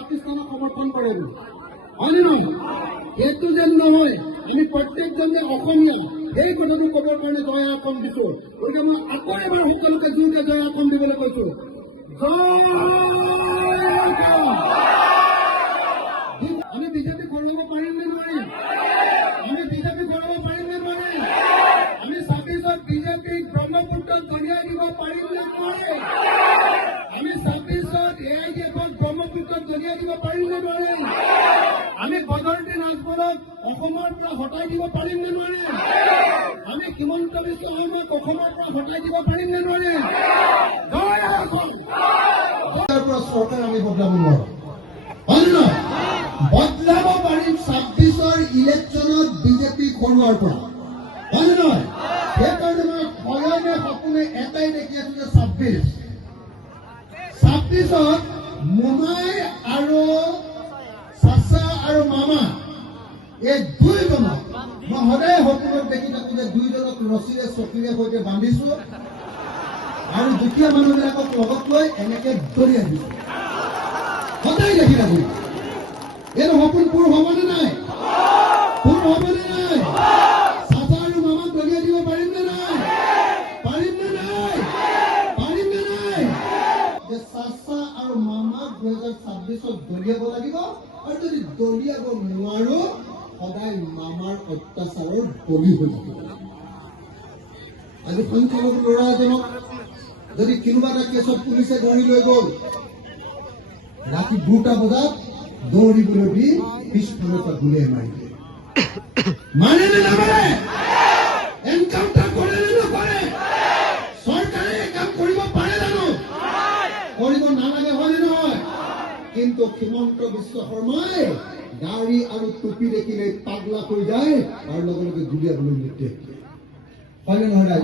পাকিস্তানক সমৰ্থন কৰে হয়নে নহয়? সেইটো যেন নহয়, আমি প্ৰত্যেকজন যে অসমীয়া সেই কথাটো ক'বৰ কাৰণে জয় অসম দিছো। গতিকে মই আকৌ এবাৰ সকলোকে জোৰকে জয় অসম দিবলৈ কৈছো। আমি বিজেপি ঘূৰাব পাৰিম নে নোৱাৰিম? আমি বিজেপি ঘূৰাব পাৰিম নে নোৱাৰিম? আমি 26ত বিজেপিক ব্ৰহ্মপুত্ৰত কঢ়িয়াই দিব পাৰিম নে নোৱাৰিম? আমি 26ত AIDFক ব্ৰহ্মপুত্ৰত কঢ়িয়াই দিব পাৰিম নে নোৱাৰিম? আমি বদৰুদ্দিন ৰাজভৰক অসমৰ পৰা হটাই দিব পাৰিম নে নোৱাৰিম? আমি হিমন্ত বিশ্ব শৰ্মাক অসমৰ পৰা হটাই দিব পাৰিম নে নোৱাৰিম? চৰকাৰ আমি বদলাব নোৱাৰো হয় নে নহয়? বদলাব পাৰিম 26ৰ ইলেকশ্যনত বিজেপি ঘৰুৱাৰ পৰা হয় নে নহয়? সেইকাৰণে মই সয়নে সপোনে এটাই দেখি আছো যে 26ত মোমাই আৰু চাচা আৰু মামা এই দুইজনক মই সদায় সপোনত দেখি থাকো যে দুইজনক ৰছীৰে চকীৰে সৈতে বান্ধিছো আৰু দুখীয়া মানুহবিলাকক লগত লৈ এনেকে দলিয়াই দিছো। সদায় দেখি থাকো। এইটো সপোন পূৰ হ'বনে নাই? পূৰ হ'বনে নাই? চাচা আৰু মামাক দলিয়াই দিব পাৰিম নে নাই? পাৰিম নে নাই? পাৰিম নে নাই? যে চাচা আৰু মামাক 2026ত দলিয়াব লাগিব আৰু যদি দলিয়াব নোৱাৰো সদায় মামাৰ অত্যাচাৰৰ বলি হৈ থাকিব। আজি সংখ্যালঘু ল'ৰা এজনক যদি কোনোবা এটা কেছত পুলিচে ধৰি লৈ গ'ল, ৰাতি 2টা বজাত দৌৰিবলৈ দি পিছফালৰ পৰা গুলিয়াই মাৰি দিয়ে। মাৰে নে নামাৰে? এনকাউণ্টাৰ কৰে নে নকৰে? চৰকাৰে এই কাম কৰিব পাৰে জানো? কৰিব নালাগে হয় নে নহয়? কিন্তু হিমন্ত বিশ্ব শৰ্মাই দাড়ি আৰু টুপি দেখিলে পাগলা হৈ যায় আৰু লগে লগে গুলিয়াবলৈ নিৰ্দেশ দিয়ে। হয় নে নহয়?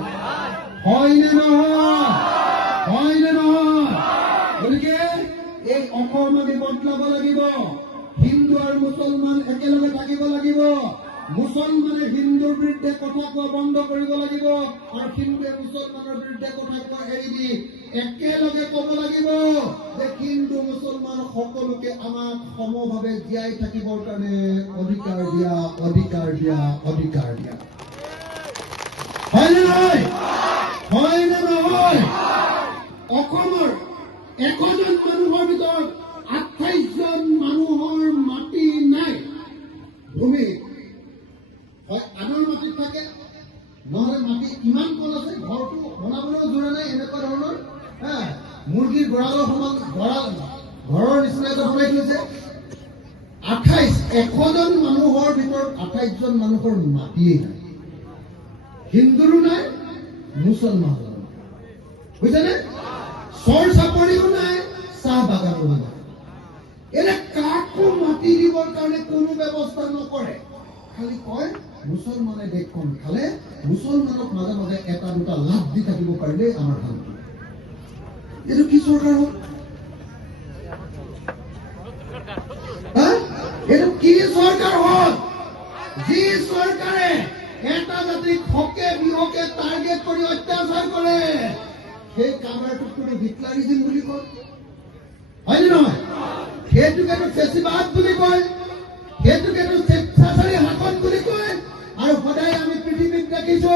হয় নে নহয়? হয় নে নহয়? গতিকে এই অসম আমি বদলাব লাগিব। হিন্দু আৰু মুছলমান একেলগে থাকিব লাগিব। মুছলমানে হিন্দুৰ বিৰুদ্ধে কথা কোৱা বন্ধ কৰিব লাগিব আৰু হিন্দুৱে মুছলমানৰ বিৰুদ্ধে কথা কোৱা এৰি দি একেলগে ক'ব লাগিব যে হিন্দু মুছলমান সকলোকে আমাক সমভাৱে জীয়াই থাকিবৰ কাৰণে অধিকাৰ দিয়া, অধিকাৰ দিয়া, অধিকাৰ দিয়া। হয় নে নহয়? হয় নে নহয়? অসমৰ 100জন মানুহৰ ভিতৰত 28জন মানুহৰ মাটি নাই, ভূমি হয় আনৰ মাটিত থাকে, নহলে মাটি ইমান কল আছে ঘৰটো বনাবলৈও জোৰা নাই। এনেকুৱা ধৰণৰ মুৰ্গীৰ গঁৰালৰ সমান ঘৰৰ নিচিনা এটা বনাই থৈছে। 100জন মানুহৰ ভিতৰত 28জন মানুহৰ মাটিয়েই নাই। হিন্দুৰো নাই, মুছলমানৰো নাই, বুজিছেনে? চৰ চাপৰিও নাই, চাহ বাগানো নাই। এনে কাকো মাটি দিবৰ কাৰণে কোনো ব্যৱস্থা নকৰে। খালি কয় মুছলমানে দেশখন খালে মুছলমানক মাজে মাজে এটা দুটা লাভ দি থাকিব পাৰিলে আমাৰ ভাল। এইটো কি চৰকাৰ হ'ল? এইটো কি চৰকাৰ হ'ল? যি চৰকাৰে এটা জাতিক হকে বিহকে টাৰ্গেট কৰি অত্যাচাৰ কৰে সেই কামৰটোক কোনো হিটলাৰিজিম বুলি কয় হয় নে নহয়? সেইটোকেতো ফেচিবাদ বুলি কয়, সেইটোকেতো স্বেচ্ছাচাৰী শাসন বুলি কয়। আৰু সদায় আমি পৃথিৱীত দেখিছো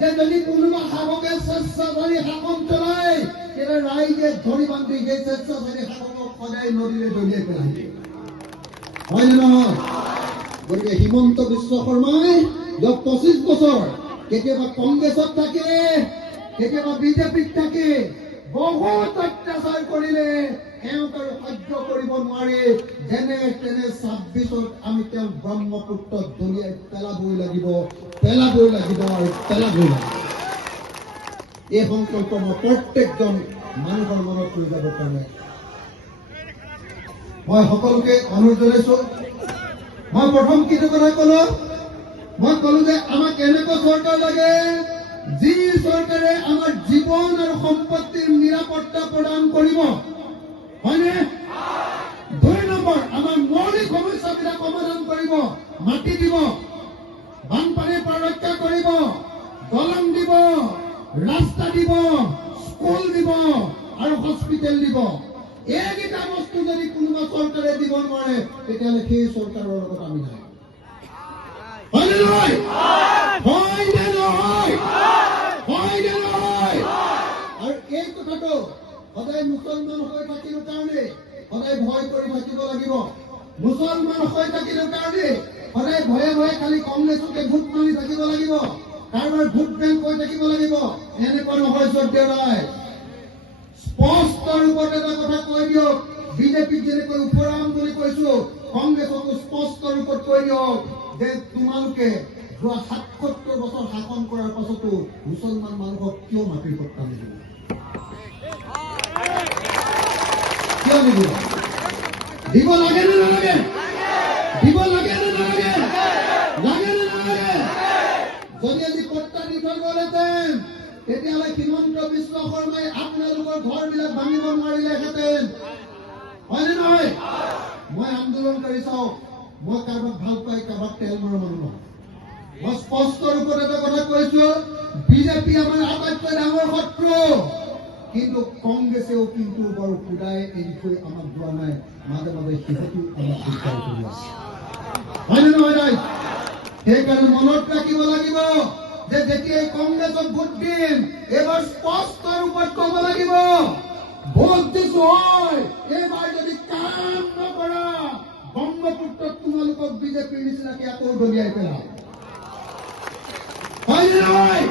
যে যদি কোনোবা শাসকে স্বেচ্ছাচাৰী শাসন চলায় তেনে ৰাইজে ধৰি বান্ধি সেই স্বেচ্ছাচাৰী শাসকক সদায় নদীৰে দলিয়াই পেলাই দিয়ে হয় নে নহয়? গতিকে হিমন্ত বিশ্ব শৰ্মাই 25 বছৰ কেতিয়াবা কংগ্ৰেছত থাকে, কেতিয়াবা বিজেপিত থাকে, বহুত অত্যাচাৰ কৰিলে এওঁক আৰু সহ্য কৰিব নোৱাৰি। যেনে তেনে 26ত আমি তেওঁক ব্ৰহ্মপুত্ৰত দলিয়াই পেলাবই লাগিব, পেলাবই লাগিব আৰু পেলাবই লাগিব। এই সংকল্প মই প্ৰত্যেকজন মানুহৰ মনত লৈ যাব কাৰণে মই সকলোকে অনুৰোধ জনাইছো। মই প্ৰথম কিছু কথা কলো, মই কলো যে আমাক এনেকুৱা চৰকাৰ লাগে যি চৰকাৰে আমাৰ জীৱন আৰু সম্পত্তিৰ নিৰাপত্তা প্ৰদান কৰিব হয়নে? 2 নম্বৰ আমাৰ মৌলিক সমস্যাবিলাক সমাধান কৰিব, মাটি দিব, বানপানীৰ পৰা ৰক্ষা কৰিব, দলং দিব, ৰাস্তা দিব, স্কুল দিব আৰু হস্পিটেল দিব। এইকেইটা বস্তু যদি কোনোবা চৰকাৰে দিব নোৱাৰে তেতিয়াহ'লে সেই চৰকাৰৰ লগত আমি নাই। হয়নে নহয়? হয়নে নহয়? হয়নে নহয়? আৰু এই কথাটো সদায় মুছলমান হৈ থাকিবৰ কাৰণে সদায় ভয় কৰি থাকিব লাগিব। মুছলমান হৈ থাকিবৰ কাৰণে সদায় ভয়ে ভয়ে খালি কংগ্ৰেছকে ভোট মাৰি থাকিব লাগিব, কাৰোবাৰ ভোট বেংক হৈ থাকিব লাগিব, এনেকুৱা নহয় শ্ৰদ্ধেয়। স্পষ্ট ৰূপত এটা কথা কৈ দিয়ক, বিজেপিক যেনেকৈ উপৰাম বুলি কৈছো, কংগ্ৰেছকো স্পষ্ট ৰূপত কৈ দিয়ক যে তোমালোকে যোৱা ৭৭ বছৰ শাসন কৰাৰ পাছতো মুছলমান মানুহক কিয় মাটিৰ পট্টা নিদিব? কিয় নিদিব? দিব লাগে নে নালাগে? দিব লাগে নে নালাগে? লাগে নে নালাগে? যদি আজি পট্টা দি থৈ গ'লহেঁতেন তেতিয়াহ'লে হিমন্ত বিশ্ব শৰ্মাই আপোনালোকৰ ঘৰবিলাক ভাঙিব নোৱাৰিলেহেঁতেন। হয়নে নহয়? মই আন্দোলনকাৰী চাওক, মই কাৰোবাক ভাল পাই কাৰোবাক তেল মৰা মানুহ নহয়। মই স্পষ্ট ৰূপত এটা কথা কৈছো, বিজেপি আমাৰ আটাইতকৈ ডাঙৰ শত্ৰু, কিন্তু কংগ্ৰেছেও কিন্তু বাৰু সুদাই এৰি থৈ আমাক যোৱা নাই, মাজে মাজে সিহঁতো আমাক দিগদাৰ কৰি আছে। হয়নে নহয়? সেইকাৰণে মনত ৰাখিব লাগিব যে যেতিয়াই কংগ্ৰেছক ভোট দিম, এবাৰ স্পষ্ট ৰূপত ক'ব লাগিব, ভোট দিছো হয়, এইবাৰ যদি কাম নকৰা ব্ৰহ্মপুত্ৰত তোমালোকক বিজেপিৰ নিচিনাকে আকৌ দলিয়াই পেলাম। হয়নে নহয়?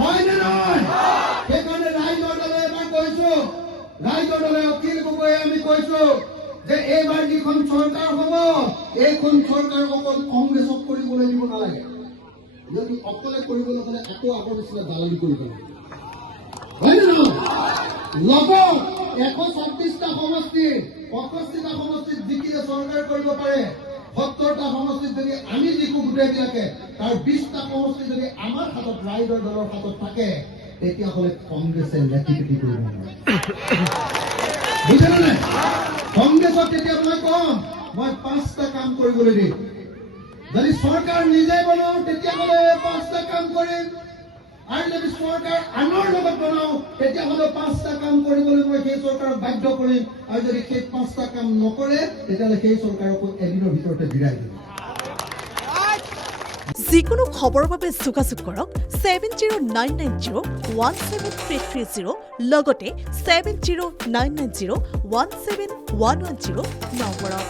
হয়নে নহয়? সেইকাৰণে ৰাইজৰ দলে এবাৰ কৈছো, ৰাইজৰ দলে অখিল গগৈয়ে আমি কৈছো যে এইবাৰ যিখন চৰকাৰ হ'ব, এইখন চৰকাৰ অকল কংগ্ৰেছক কৰিবলৈ দিব নালাগে। যদি অকলে কৰিবলৈ হ'লে আকৌ আগৰ নিচিনা দালালি কৰিব লাগে। হয়নে নহয়? লগত 126টা সমষ্টি, 65টা সমষ্টিত জিকিলে চৰকাৰ কৰিব পাৰে। 70টা সমষ্টিত যদি আমি জিকো গোটেইবিলাকে, তাৰ 20টা সমষ্টি যদি আমাৰ হাতত, ৰাইজৰ দলৰ হাতত থাকে, তেতিয়াহ'লে কংগ্ৰেছে লেটিপিটি কৰিব নোৱাৰে। বুজিলে নাই? কংগ্ৰেছক তেতিয়া মই কম, মই 5টা কাম কৰিবলৈ দিম। যদি চৰকাৰ নিজে বনাও তেতিয়াহ'লে 5টা কাম কৰিম, আৰু যদি চৰকাৰ আনৰ লগত বনাও তেতিয়াহ'লে 5টা কাম কৰিবলৈ মই সেই চৰকাৰক বাধ্য কৰিম, আৰু যদি সেই 5টা কাম নকৰে তেতিয়াহ'লে সেই চৰকাৰকো এদিনৰ ভিতৰতে বিৰাই দিম। যিকোনো খবৰৰ বাবে যোগাযোগ কৰক 7099017330 লগতে 7099017110 নম্বৰত।